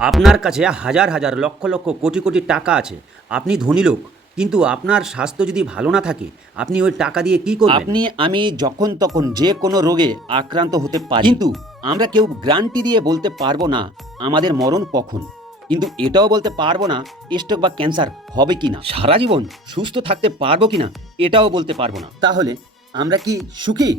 আপনার কাছে হাজার হাজার লক্ষ লক্ষ কোটি কোটি টাকা আছে, আপনি ধনী লোক, কিন্তু আপনার স্বাস্থ্য যদি ভালো না থাকে আপনি ওই টাকা দিয়ে কি করবেন? আপনি আমি যখন তখন যে কোনো রোগে আক্রান্ত হতে পারি, কিন্তু আমরা কেউ গ্যারান্টি দিয়ে বলতে পারবো না আমাদের মরণ কখন। কিন্তু এটাও বলতে পারবো না স্ট্রোক বা ক্যান্সার হবে কিনা, সারা জীবন সুস্থ থাকতে পারবো কিনা এটাও বলতে পারবো না। তাহলে আমরা কি সুখী?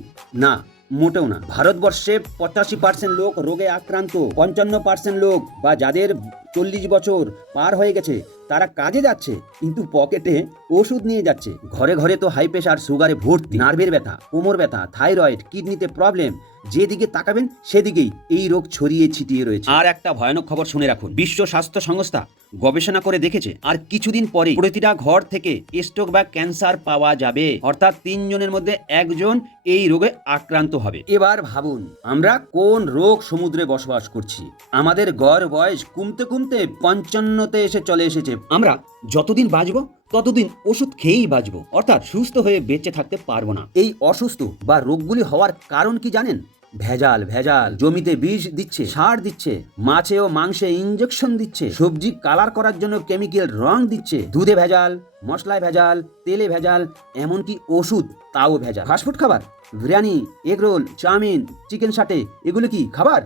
না, মোটেও না। ভারতবর্ষে 85% লোক রোগে আক্রান্ত, 55% লোক বা যাদের 40 বছর পার হয়ে গেছে তারা কাজে যাচ্ছে কিন্তু পকেটে ওষুধ নিয়ে যাচ্ছে। ঘরে ঘরে তো হাই প্রেশার, সুগারে ভর্তি, নার্ভের ব্যথা, কোমর ব্যথা, থাইরয়েড, কিডনিতে প্রবলেম, যেদিকে তাকাবেন সেদিকেই এই রোগ ছড়িয়ে ছিটিয়ে রয়েছে। আর একটা ভয়ানক খবর শুনে রাখুন, বিশ্ব স্বাস্থ্য সংস্থা গবেষণা করে দেখেছে আর কিছুদিন পরে প্রতিটা ঘর থেকে স্ট্রোক বা ক্যান্সার পাওয়া যাবে, অর্থাৎ 3 জনের মধ্যে 1 জন এই রোগে আক্রান্ত হবে। এবার ভাবুন আমরা কোন রোগ সমুদ্রে বসবাস করছি। আমাদের গড় বয়স কমতে কমতে 55তে এসে চলে এসেছে। আমরা যতদিন বাঁচবো ততদিন ওষুধ খেয়েই বাঁচবো, অর্থাৎ সুস্থ হয়ে বেঁচে থাকতে পারবো না। এই অসুস্থ বা রোগগুলি হওয়ার কারণ কি জানেন? ভেজাল। জমিতে বিষ দিচ্ছে, সার দিচ্ছে, মাছে ও মাংসে ইঞ্জেকশন দিচ্ছে, সবজি কালার করার জন্য কেমিক্যাল রং দিচ্ছে, দুধে ভেজাল, মশলায় ভেজাল, তেলে ভেজাল, এমনকি ওষুধ তাও ভেজাল। ফাস্টফুড খাবার, biryani, egg roll, chow mein, chicken satay, এগুলো কি খাবার?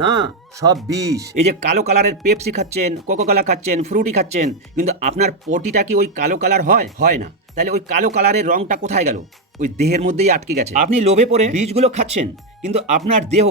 না, সব বিষ। এই যে কালো কালারের পেপসি খাচ্ছেন, কোকোকোলা খাচ্ছেন, ফ্রুটি খাচ্ছেন, কিন্তু আপনার পটিটা কি ওই কালো কালার হয় না। তাহলে ওই কালো কালারের রংটা কোথায় গেল? ওই দেহের মধ্যেই আটকে গেছে। আপনি লোভে পড়ে বীজগুলো খাচ্ছেন, কিন্তু আপনার দেহ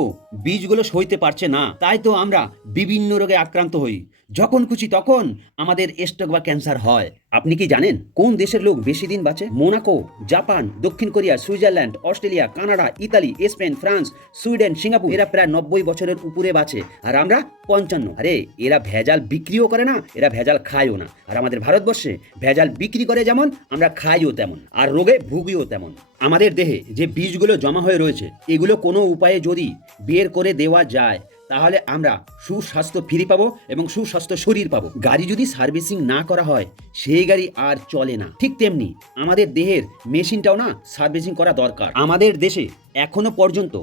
বীজগুলো সইতে পারছে না। তাই তো আমরা বিভিন্ন রোগে আক্রান্ত হই, যখন খুশি তখন আমাদের স্ট্রোক বা ক্যান্সার হয়। আপনি কি জানেন কোন দেশের লোক বেশি দিন বাঁচে? মোনাকো, জাপান, দক্ষিণ Korea, Switzerland, Australia, Canada, Italy, Spain, France, Sweden, Singapore, এরা প্রায় 90 বছরের উপরে বাঁচে, আর আমরা 55। আরে এরা ভেজাল বিক্রিও করে না, এরা ভেজাল খায়ও না। আর আমাদের ভারতবর্ষে ভেজাল বিক্রি করে যেমন, আমরা খাইও তেমন, আর রোগে ভুগিও তেমন। আমাদের দেহে যে বীজগুলো জমা হয়ে রয়েছে, এগুলো কোনো উপায়ে যদি বের করে দেওয়া যায় তাহলে আমরা সুস্বাস্থ্য ফিরে পাবো এবং সুস্বাস্থ্য শরীর পাবো। গাড়ি যদি সার্ভিসিং না করা হয় সেই গাড়ি আর চলে না, ঠিক তেমনি আমাদের দেহের মেশিনটাও না সার্ভিসিং করা দরকার। আমাদের দেশে এখনো পর্যন্ত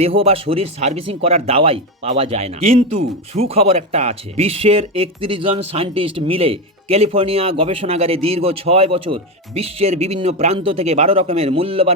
দেহ বা শরীর সার্ভিসিং করার দাওয়াই পাওয়া যায় না। কিন্তু সুখবর একটা আছে, বিশ্বের 31 জন সায়েন্টিস্ট মিলে ক্যালিফোর্নিয়া গবেষণাগারে দীর্ঘ 6 বছর বিশ্বের বিভিন্ন প্রান্ত থেকে 12 রকমের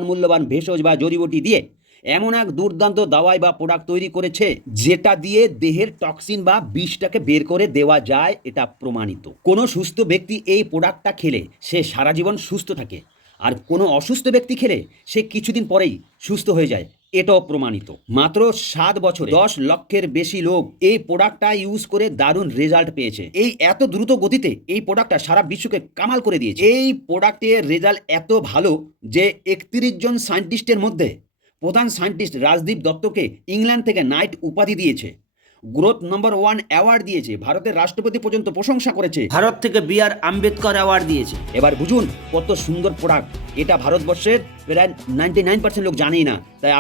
মূল্যবান ভেষজ বা জড়িবুটি দিয়ে এমন এক দুর্দান্ত দাওয়াই বা প্রোডাক্ট তৈরি করেছে যেটা দিয়ে দেহের টক্সিন বা বিষটাকে বের করে দেওয়া যায়, এটা প্রমাণিত। কোনো সুস্থ ব্যক্তি এই প্রোডাক্টটা খেলে সে সারা জীবন সুস্থ থাকে, আর কোনো অসুস্থ ব্যক্তি খেলে সে কিছুদিন পরেই সুস্থ হয়ে যায়, এটাও প্রমাণিত। মাত্র 7 বছরে 10 লক্ষের বেশি লোক এই প্রোডাক্টটা ইউজ করে দারুণ রেজাল্ট পেয়েছে। এই এত দ্রুত গতিতে এই প্রোডাক্টটা সারা বিশ্বকে কামাল করে দিয়েছে। এই প্রোডাক্টের রেজাল্ট এত ভালো যে 31 জন সায়েন্টিস্টের মধ্যে প্রধান সায়েন্টিস্ট রাজদীপ দত্তকে ইংল্যান্ড থেকে নাইট উপাধি দিয়েছে, গ্রোথ নম্বর 1 অ্যাওয়ার্ড দিয়েছে, ভারতের রাষ্ট্রপতি পর্যন্ত প্রশংসা করেছে, ভারত থেকে বি.আর. আম্বেদকর অ্যাওয়ার্ড দিয়েছে। এবার বুঝুন কত সুন্দর প্রোডাক্ট। এটা ভারতবর্ষের প্রায় 99% লোক জানেই না, তাই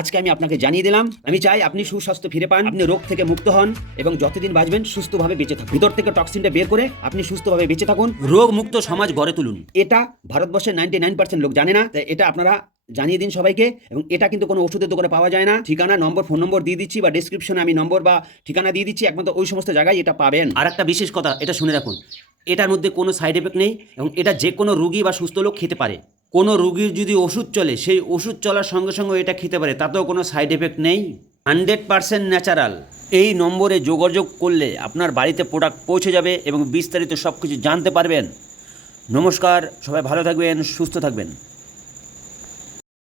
আজকে আমি আপনাকে জানিয়ে দিলাম। আমি চাই আপনি সুস্বাস্থ্য ফিরে পান, আপনি রোগ থেকে মুক্ত হন এবং যতদিন বাঁচবেন সুস্থভাবে বেঁচে থাকুন। ভিতর থেকে টক্সিনটা বের করে আপনি সুস্থভাবে বেঁচে থাকুন, রোগ মুক্ত সমাজ গড়ে তুলুন। এটা ভারতবর্ষের 99% লোক জানে না, তাই এটা আপনারা জানিয়ে দিন সবাইকে। এবং এটা কিন্তু কোনো ওষুধের দোকানে পাওয়া যায় না। ঠিকানা, নম্বর, ফোন নম্বর দিয়ে দিচ্ছি, বা ডিসক্রিপশনে আমি নম্বর বা ঠিকানা দিয়ে দিচ্ছি, একমাত্র ওই সমস্ত জায়গায় এটা পাবেন। আর একটা বিশেষ কথা, এটা শুনে রাখুন, এটার মধ্যে কোনো সাইড এফেক্ট নেই এবং এটা যে কোনো রোগী বা সুস্থ লোক খেতে পারে। কোনো রোগীর যদি ওষুধ চলে, সেই ওষুধ চলার সঙ্গে সঙ্গে এটা খেতে পারে, তাতেও কোনো সাইড এফেক্ট নেই। 100% ন্যাচারাল। এই নম্বরে যোগাযোগ করলে আপনার বাড়িতে প্রোডাক্ট পৌঁছে যাবে এবং বিস্তারিত সব কিছু জানতে পারবেন। নমস্কার, সবাই ভালো থাকবেন, সুস্থ থাকবেন।